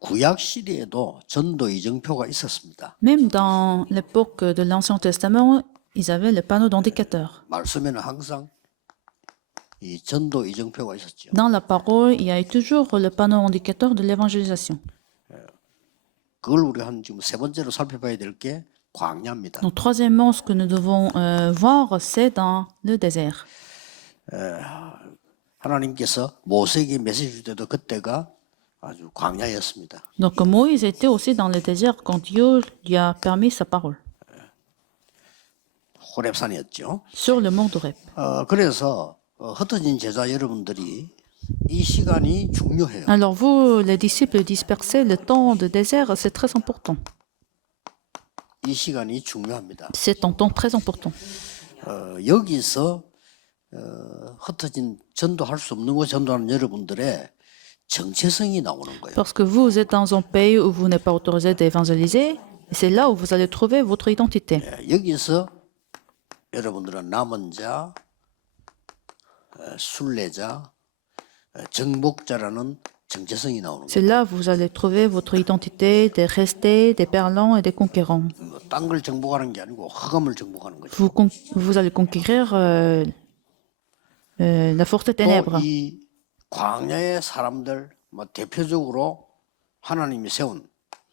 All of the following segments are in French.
구약 시대에도 전도 이정표가 있었습니다. Même dans l'époque de l'Ancien Testament, ils avaient le panneau d'indicateur. 말씀에는 항상 이 전도 이정표가 있었죠. Dans la parole, il y a eu toujours le panneau indicateur de l'évangélisation. 그걸 우리 한 지금 세 번째로 살펴봐야 될 게 광야입니다. Donc, troisièmement, ce que nous devons voir, c'est dans le désert. 하나님께서 모세에게 메시지 줄 때도 그때가 아주 광야였습니다. Donc, Moïse était aussi dans le désert quand Dieu lui a permis sa parole, 호렙산이었죠. sur le mont d'Oreb. 그래서 흩어진 제자 여러분들이 이 시간이 중요해요. Alors, vous, les disciples dispersés, le temps de désert, c'est très important. 이 시간이 중요합니다. C'est un temps très important. 여기서 흩어진 전도할 수 없는 곳 전도하는 여러분들의 정체성이 나오는 거예요. Parce que vous êtes dans un pays où vous n'êtes pas autorisé d'évangéliser, et c'est là où vous allez trouver votre identité. 여기서 여러분들은 남은 자, 순례자, 정복자라는 정체성이 나오는 C'est 거예요. là où vous allez trouver votre identité des restés, des perdants et des conquérants. 딴 걸 정복하는 게 아니고 흑암을 정복하는 거죠. Vous allez conquérir la force des ténèbres. 또 이 광야의 사람들, 대표적으로 하나님이 세운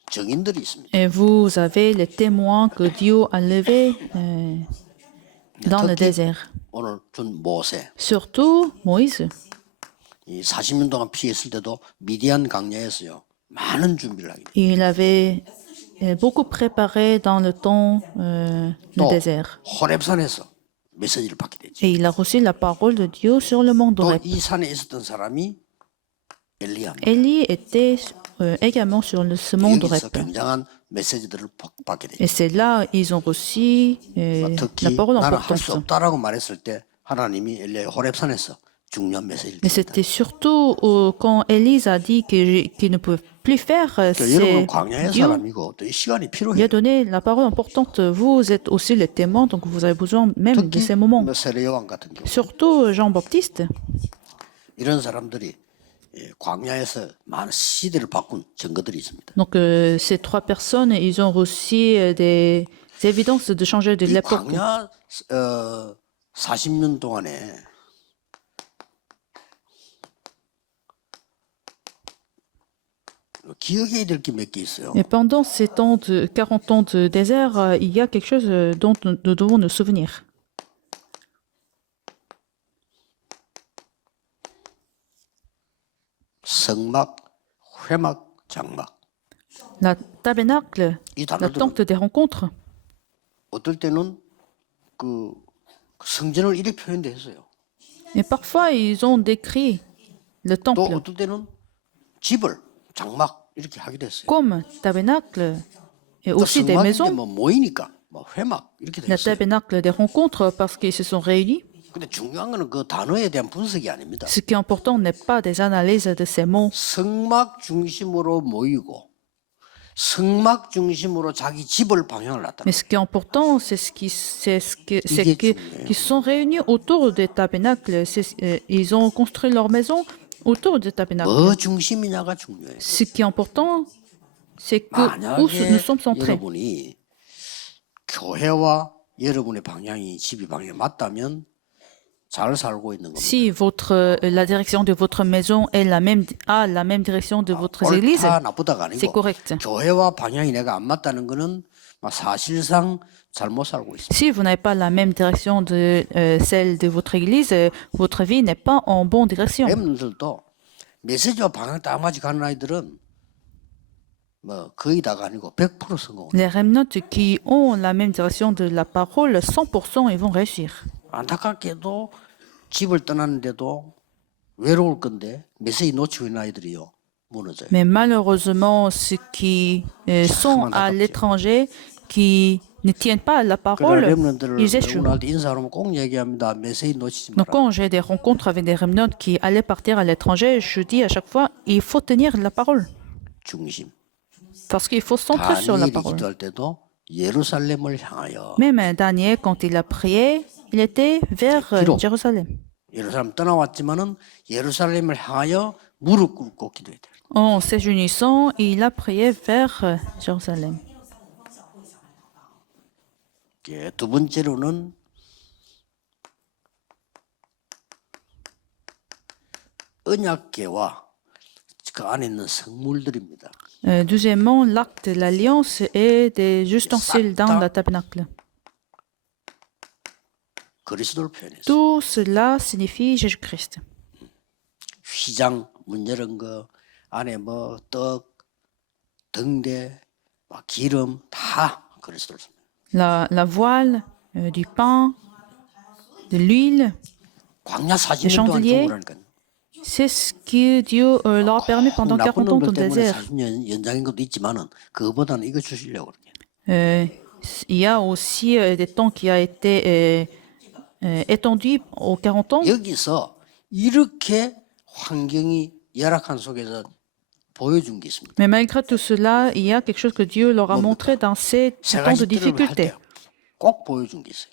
정인들이 있습니다. Et vous avez les témoins que Dieu a levés dans le désert. 오늘 준 모세, Surtout Moïse. 이 40년 동안 피했을 때도 미디안 광야에서요 많은 준비를 하게 돼요. Il avait beaucoup préparé dans le temps le 또 désert. 호렙산에서 메시지를 받게 되죠. Et il a reçu la parole de Dieu sur le mont 또 d'Oreb. 이 산에 있었던 사람이 엘리야입니다. Élie était également sur ce mont 여기서 d'Oreb. 굉장한 메시지들을 받게 되죠. Et c'est là ils ont reçu la 특히 parole 나는 할 수 importante. 없다라고 말했을 때 하나님이 엘리야 호렙산에서 중요한 메시지를 Mais 줍니다. c'était surtout quand Élise a dit qu'il ne pouvait plus faire, 그러니까 여러분 c'est 광야의 Dieu 사람이고 또 이 시간이 lui 필요해요. a donné la parole importante. Vous êtes aussi les témoins, donc vous avez besoin même de 특히 ces moments. 세례 요한 같은 경우 Surtout Jean-Baptiste. 이런 사람들이 광야에서 많은 시대를 바꾼 증거들이 있습니다. Donc ces trois personnes, ils ont reçu des évidences de changer de 이 l'époque. 광야 40년 동안에 기억해야 될 게 몇 개 있어요. Et pendant ces temps de 40 ans de désert, il y a quelque chose dont nous devons nous souvenir. 성막, 회막, 장막. La tabernacle, 이 la 단어들은 tente des rencontres. 어떨 때는 그 성전을 이렇게 표현돼 있어요. Et parfois, ils ont décrit le 또 temple 어떨 때는 집을 장막 이렇게 하기도 했어요. comme tabernacle et 그 aussi des maisons. 성막인데 모이니까 회막 이렇게 돼 La 있어요. tabernacle des rencontres parce qu'ils se sont réunis. 근데 중요한 거는 그 단어에 대한 분석이 아닙니다. Ce qui est important n'est pas des analyses de ces mots. 성막 중심으로 모이고 성막 중심으로 자기 집을 방향을 놨다. Mais ce qui est important, qu'ils sont réunis autour des tabernacles. Ils ont construit leur maison autour des tabernacles. 뭐 중심이냐가 중요해요. Ce qui est important, c'est que où nous 만약에 sommes centrés. 여러분이 교회와 여러분의 방향이 집이 방향이 맞다면 잘 살고 있는 겁니다. Si la direction de votre maison a la même direction de votre église, 옳다 나쁘다가 c'est 아니고 correct. 교회와 방향이 내가 안 맞다는 거는 사실상 잘못 살고 있습니다. Si vous n'avez pas la même direction de celle de votre église, votre vie n'est pas en bonne direction. 렘넌트들도 메시지와 방향 딱 맞이 가는 아이들은 거의 다가 아니고 100% 성공. Les remnants qui ont la même direction de la parole, 100% ils vont réussir. 안타깝게도 집을 떠났는데도 외로울 건데 메시지 놓치고 있는 아이들이요 무너져요. Mais malheureusement, ceux qui sont à l'étranger, qui ne tiennent pas à la 그러나 parole, 렘넌트를 ils échouent. 외국할 때 인사하면 꼭 얘기합니다. 메시지 놓치지 Donc 마라. quand j'ai des rencontres avec des remnants qui allaient partir à l'étranger, je dis à chaque fois, il faut tenir la parole. 중심. Parce qu'il faut se centrer sur la 다니엘이 parole. 기도할 때도 예루살렘을 향하여 Même Daniel, quand il a prié, il était vers Jérusalem. 예루살렘 떠나왔지만은 예루살렘을 향하여 무릎 꿇고 기도해야 돼요. En s'unissant, il a prié vers Jérusalem. 예, 두 번째로는 언약궤와 그 안에 있는 성물들입니다. Deuxièmement, l'acte de l'alliance et des ustensiles dans le tabernacle. 그리스도를 표현했어요. Tout cela signifie Jésus-Christ. 휘장 문 열은 거 안에 뭐 떡, 등대, 막 기름 다 그리스도를 씁니다. La voile, du pain, de l'huile, 광야 les 40년 동안 chandeliers, 중보라니까. c'est ce que Dieu leur a permis pendant 나쁜 40 ans dans 놈들 le 때문에 désert. 40년 연장인 것도 있지만은 그거보다는 이거 주시려고 그러게. Il y a aussi des temps qui a été étendu aux 40 ans. 여기서 이렇게 환경이 열악한 속에서 보여준 게 있습니다. Mais malgré tout cela, il y a quelque chose que Dieu leur a montré dans ces 세 temps de 가지 뜰을 할 difficulté. 때 꼭 보여준 게 있어요.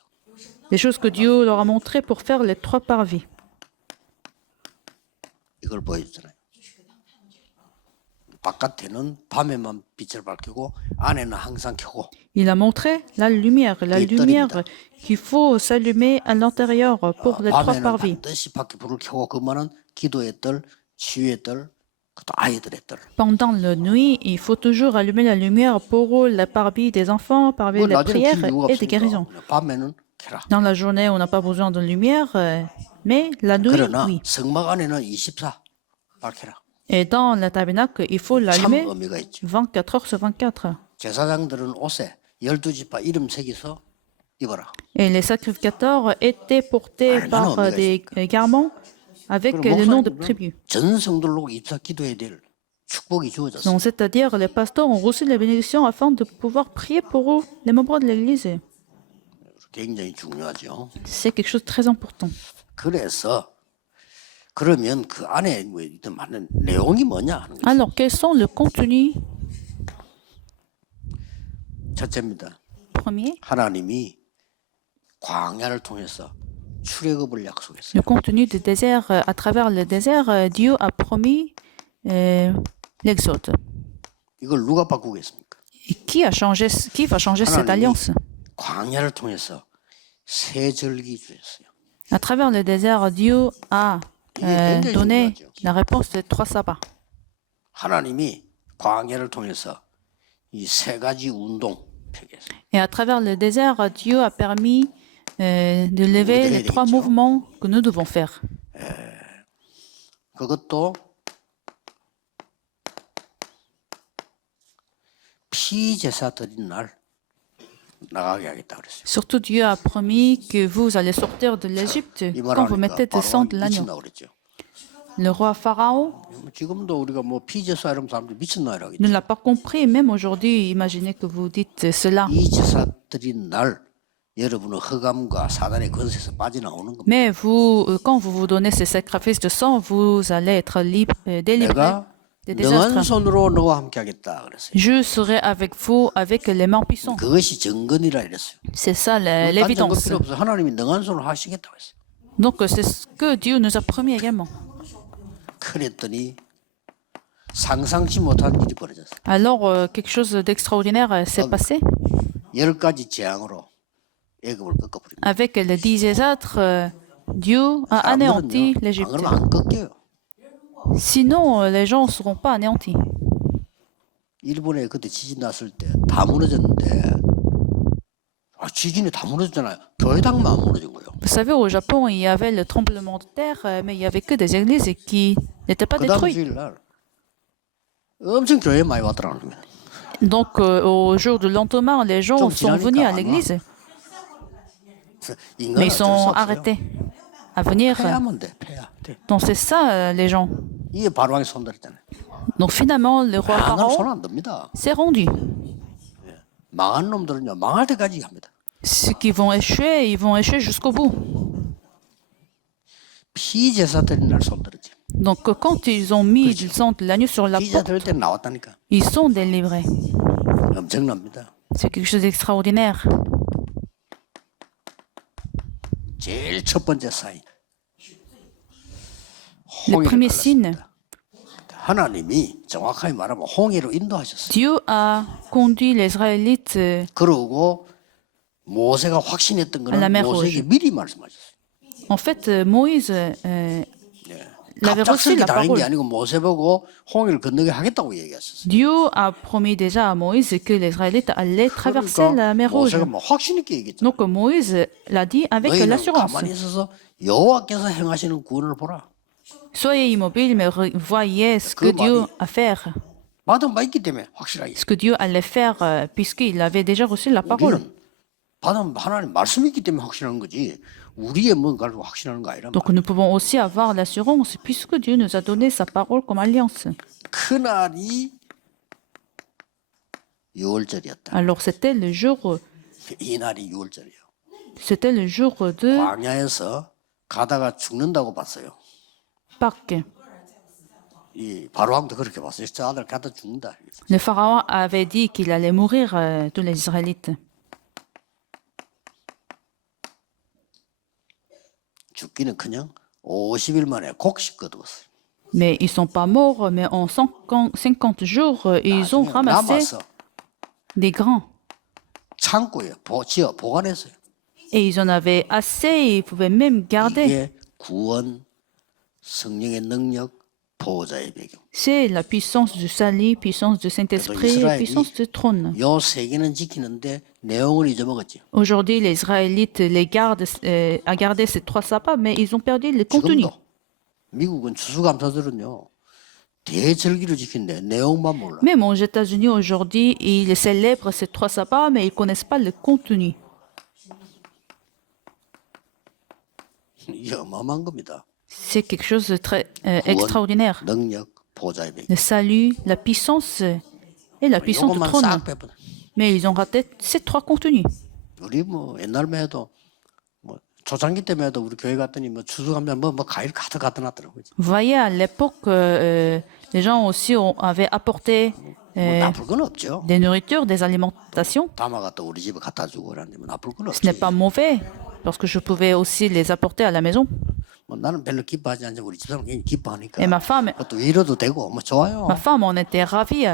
Des choses que Dieu leur a montré pour faire les 3 parvis. 이걸 보여주잖아요. 바깥에는 밤에만 빛을 밝히고 안에는 항상 켜고 Il a montré la lumière qu'il faut s'allumer à l'intérieur pour les 3 밤에는 parvis. 반드시 밖에 불을 켜고 그러면은 기도의 뜰, 치유의 뜰, 또 아이들의 뜰. Pendant la nuit, il faut toujours allumer la lumière pour la parvis des enfants, parvis 그걸 de la 낮에는 prière 킬 이유가 et des guérisons. 없으니까 밤에는 켜라. Dans la journée, on n'a pas besoin de lumière, mais la nuit, 그러나 oui. 성막 안에는 24 밝혀라. Et dans le tabernacle, il faut 참 l'allumer 의미가 있죠. 24 heures sur 24. 제사장들은 옷에 12지파 이름 새겨서 입어라. Et les sacrificateurs étaient portés Ah, par non, des garments avec le nom de tribu. 전 성들로 입사 기도해야 될 축복이 주어졌어요. Donc, c'est-à-dire, les pasteurs ont reçu les bénédictions afin de pouvoir prier pour eux, les membres de l'Église. 굉장히 중요하죠. C'est quelque chose de très important. 그래서 그러면 그 안에 뭐 있던 많은 내용이 뭐냐 하는 거죠. Alors, quels sont le contenu 첫째입니다. premier? 하나님이 광야를 통해서 출애굽을 약속했어요. Le contenu du désert, à travers le désert, Dieu a promis l'exode. 이걸 누가 바꾸겠습니까? Et qui va changer cette alliance? 광야를 통해서 새 절기 주셨어요. À travers le désert, Dieu a donné la réponse des 3 sabbats. 하나님이 광야를 통해서 이 세 가지 운동 폐기했어요. Et à travers le désert, Dieu a permis de lever les 3 mouvements que nous devons faire. 그것도 피제사 드린 날 나가게 하겠다 그랬어요. Surtout, Dieu a promis que vous allez sortir de l'Égypte 이 quand vous 말하니까 mettez le sang de l'agneau. 미친다 그랬죠. Le roi Pharaon 지금도 우리가 뭐 피제사 이러면 사람들이 미친나이라고 ne 했죠. l'a pas compris. Même aujourd'hui, imaginez que vous dites cela. 이 제사 드린 날 여러분은 흑암과 사단의 권세에서 빠져나오는 겁니다. Mais vous, quand vous vous donnez ces sacrifices de sang, vous allez être libre, délivré 내가 des 능한 désastres. 손으로 너와 함께 하겠다 그랬어요. Je serai avec vous avec les mains puissantes. 그것이 정건이라 이랬어요. C'est ça 딴 정건 l'évidence. 필요 없어. 하나님이 능한 손으로 하시겠다고 했어요. Donc c'est ce que Dieu nous a promis également. 그랬더니 상상치 못한 일이 벌어졌어요. Alors quelque chose d'extraordinaire s'est passé. 10가지 재앙으로 애굽을 꺾어버립니다. Avec les 10 désastres, Dieu a 사람들은요, anéanti 안 l'Égypte. 그러면 안 꺾여요. Sinon, les gens ne seront pas anéantis. 일본에 그때 지진 났을 때 다 무너졌는데 지진이 다 무너졌잖아요. 교회당만 안 무너진 거예요. Vous savez, au Japon, il y avait le tremblement de terre, mais il n'y avait que des églises qui n'étaient pas 그 다음 détruites. 주일날 엄청 교회 많이 왔더라는 거예요. Donc, au jour du lendemain, les gens 좀 sont venus à 지나니까 안 l'église, 그래서 mais 인간은 ils 어쩔 수 sont 없어요. arrêtés à venir. 패하면 돼, 패야 돼. Donc, c'est ça, les gens. 이게 바로왕이 손들었잖아요. Donc, finalement, le roi 망하면 Pharaon 손 안 듭니다. s'est rendu. 망한 놈들은요, 망할 때까지 합니다. Ceux qui vont échouer, ils vont échouer jusqu'au bout. 피제사 드린 날 손들었지. Donc, quand ils ont mis du sang de l'agneau sur la 피제사 porte, 드릴 때 나왔다니까. ils sont délivrés. 엄청납니다. C'est quelque chose d'extraordinaire. 제일 첫 번째 사인. Le 홍해를 premier signe, 갈랐습니다. 하나님이 정확하게 말하면 홍해로 인도하셨어요. Dieu a conduit les Israélites 그러고 모세가 확신했던 À la 거는 mer 모세에게 Rouge. 미리 말씀하셨어요. En fait, Moïse l'avait reçu 갑작스럽게 la 당한 게 parole. 아니고 모세 보고 홍해를 건너게 하겠다고 얘기했었어요. Dieu a promis déjà à Moïse que les Israélites allaient traverser la mer Rouge. 모세가 뭐 확신 있게 얘기했죠. Donc Moïse l'a dit avec 너희는 l'assurance. 가만히 있어서 여호와께서 행하시는 구원을 보라. Soyez immobiles, mais voyez ce que Que Dieu mari. a fait. 받은 바 있기 때문에 확실하게. Ce que Dieu allait faire, puisqu'il avait déjà reçu la parole. 우리는 받은 하나님 말씀이 있기 때문에 확신하는 거지. 우리의 뭔가를 확신하는 거 아니란 Donc nous pouvons aussi avoir l'assurance, puisque Dieu nous a donné sa parole comme alliance. 그날이 6월절이었다. Alors c'était le jour, 이 날이 6월절이에요. c'était le jour de 광야에서 가다가 죽는다고 봤어요. Pâques. 이 바로왕도 그렇게 봤어요. 저 아들 가다 죽는다. Le pharaon avait dit qu'il allait mourir, tous les Israélites. 죽기는커녕 50일 만에 곡식 거두었어요. Mais ils sont pas morts, mais en 50 jours, ils ont ramassé 남아서 des grains. 창고에 지어 보관했어요. Et ils en avaient assez, ils pouvaient même garder. 이게 구원, 성령의 능력, 보호자의 배경. C'est la puissance du salut, puissance du Saint-Esprit et puissance du trône. 요 세 개는 지키는데 내용을 잊어먹었지. Aujourd'hui, les Israélites à garder ces 3 sabbats, mais ils ont perdu le contenu. 지금도 미국은 추수감사절은요 대절기를 지킨데 내용만 몰라. Même aux États-Unis aujourd'hui, ils célèbrent ces 3 sabbats, mais ils ne connaissent pas le contenu. 이게 어마어마한 겁니다. C'est quelque chose de très extraordinaire. 능력, 보호자의 배경. Le salut, la puissance et la puissance du 이것만 trône. 싹 빼버려. Mais ils ont raté ces 3 contenus. 우리 뭐 옛날만 해도 뭐 초창기 때만 해도 우리 교회 갔더니 뭐 추수감사 뭐 과일 가득 갖다 놨더라고요. Vous voyez, à l'époque, les gens aussi avaient apporté 뭐 나쁠 건 없죠. des nourritures, des alimentations. 담아갖다 우리 집에 갖다 주고 그러는데 뭐 나쁠 건 Ce 없지. n'est pas mauvais, parce que je pouvais aussi les apporter à la maison. 뭐 나는 별로 기뻐하지 않지만 우리 집사람 굉장히 기뻐하니까 Et ma femme 그것도 위로도 되고 뭐 좋아요. en était ravie.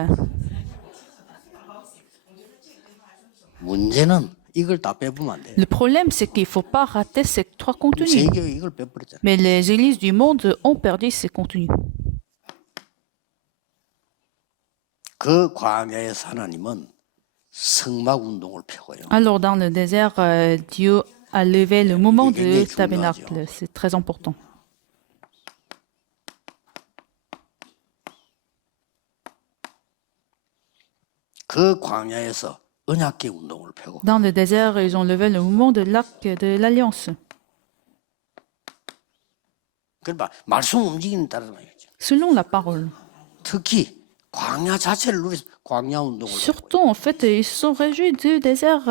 문제는 이걸 다 빼보면 안 돼. Le problème, c'est qu'il ne faut pas rater ces 3 contenus. 세계가 이걸 빼버렸잖아. Mais les églises du monde ont perdu ces contenus. 그 광야에서 하나님은 성막 운동을 펴고요. Alors, dans le désert, Dieu a levé le moment Il y a du des choses tabernacle. C'est très important. 그 광야에서 언약궤 운동을 펴고 Dans le désert, ils ont levé le moment de l'arc de l'Alliance. 그러니까 말씀 움직이는 따라서 말이죠. Selon la parole. 특히 광야 자체를 누려서 광야 운동을 펴고 Surtout, en fait, ils se sont réjouis du désert.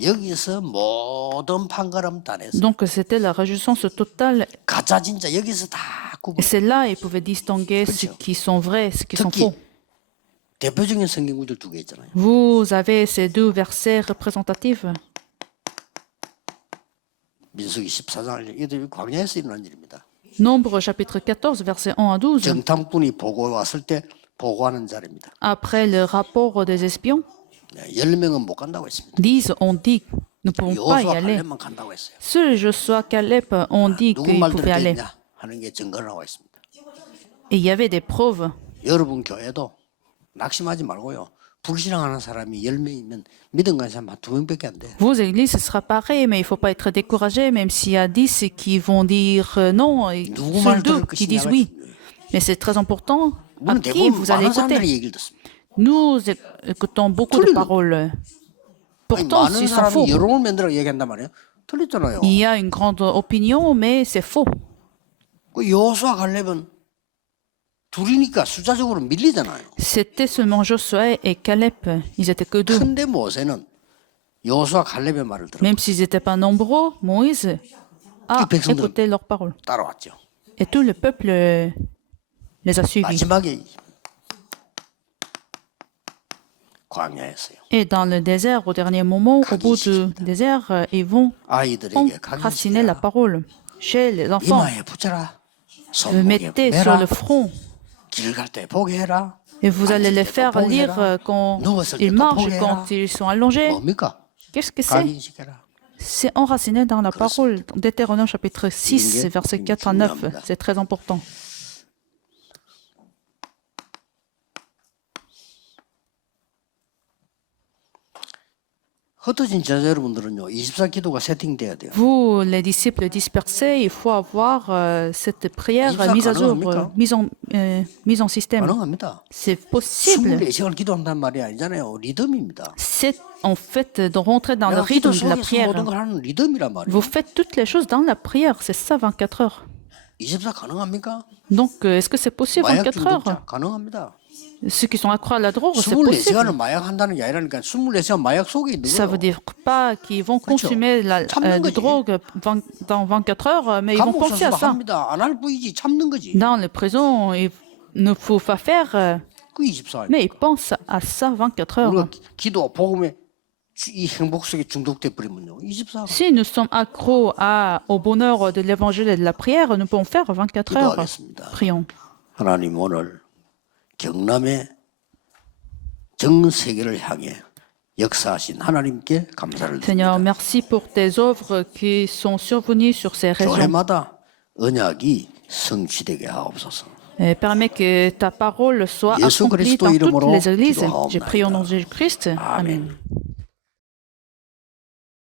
여기서 모든 판가름 단에서 Donc, c'était la réjouissance totale. 가짜 진짜 여기서 다 Et 구분. c'est là ils pouvaient distinguer ce qui sont vrais, ce qui sont faux. 특히 대표적인 성경 구절 2개 있잖아요. Vous avez ces 2 versets représentatifs. 민수기 14장 이게 광야에서 일어난 일입니다. Nombre chapitre 14, versets 1 à 12. 정탐꾼이 보고 왔을 때 보고하는 자리입니다. Après le rapport des espions, 10명은 못 간다고 했습니다. 10 ont dit nous ne pouvons pas y 여호수아 aller. 갈렙만 간다고 했어요. Seuls Joshua Caleb ont dit 누구 qu'ils 말 pouvaient aller. 들었겠냐 하는 게 증거를 나와 있습니다. Et il y avait des preuves. 여러분 교회도 낙심하지 말고요. 불신앙하는 사람이 10명이면 믿음 가는 사람 한 2명밖에 안 돼. Vos églises, ce sera pareil, mais il ne faut pas être découragé, même s'il y a 10 qui vont dire non, et 누구 seuls 말 2 들을 qui disent 것이냐가 oui. 중요해요. Mais c'est très important à 우리는 qui 대부분 vous allez 많은 사람들의 écouter. 얘기를 듣습니다. Nous écoutons beaucoup de 틀리는- paroles. 아니, Pourtant, 많은 ils sont faux. 사람이 여론을 만들어 얘기한단 말이에요. 틀렸잖아요. Il y a une grande opinion, mais c'est faux. 그 여호수아 갈렙은 둘이니까 숫자적으로 밀리잖아요. C'était seulement Josué et Caleb. Ils étaient que 2. 근데 모세는 여호수아 갈렙의 말을 들어 Même s'ils n'étaient pas nombreux, Moïse a 그 백성들은 écouté leurs paroles. 따라왔죠. Et tout le peuple les a suivis. 마지막에 광야에서요. Et dans le désert, au dernier moment, au bout du désert, ils vont 아이들에게 enraciner la parole. Chez les enfants, 이마에 붙여라. le 손목에 mettez sur 매라. le front, 길 갈 때 보게 해라. Et vous allez les faire Pour lire Hera. quand 누웠을 ils 때도 marchent, 보게 quand 해라. ils sont allongés. 뭡니까? Qu'est-ce que c'est? 각인시켜라. C'est enraciné dans la parole. Deutéronome chapitre 6, versets 4 à 9. C'est très important. 흩어진 제자 여러분들은요, 24 기도가 세팅돼야 돼요. Vous, les disciples dispersés, il faut avoir cette prière Isa mise à jour, 가능합니까? mise en système. 가능합니다. C'est possible. 24시간 기도한단 말이 아니잖아요. 리듬입니다. C'est en fait de rentrer dans le 내가 기도 rythme de la 속에서 prière. 모든 걸 하는 리듬이란 말이에요. Vous faites toutes les choses dans la prière. C'est ça, 24 heures. 24 가능합니까? Donc, est-ce que c'est possible 마약 24 heures? 중독자 가능합니다. Ceux qui sont accros à la drogue, c'est possible. 24시간을 마약 한다는 게 아니라니까 24시간 마약 속에 있는 Ça veut 거예요. dire pas qu'ils vont consommer la drogue dans 24 heures, mais ils vont penser à 감옥에서 ça. 합니다. 안 할 뿐이지 참는 거지. Dans les prisons, il ne faut pas faire, 그 24시간. mais ils pensent à ça 24 heures. 우리가 기도 복음에 이 행복 속에 중독돼 버리면요. 24시간. Si nous sommes accros au bonheur de l'évangile et de la prière, nous pouvons faire 24 heures. 기도하겠습니다. Prions. 하나님 오늘 경남의 전 세계를 향해 역사하신 하나님께 감사를 Seigneur, 드립니다. merci pour tes œuvres qui sont survenues sur ces régions. 교회마다 언약이 성취되게 하옵소서. Et permets que ta parole soit 예수 accomplie 그리스도 dans toutes 이름으로 les églises. 기도하옵나이다. J'ai prié au nom de Jésus-Christ. 아멘. Amen.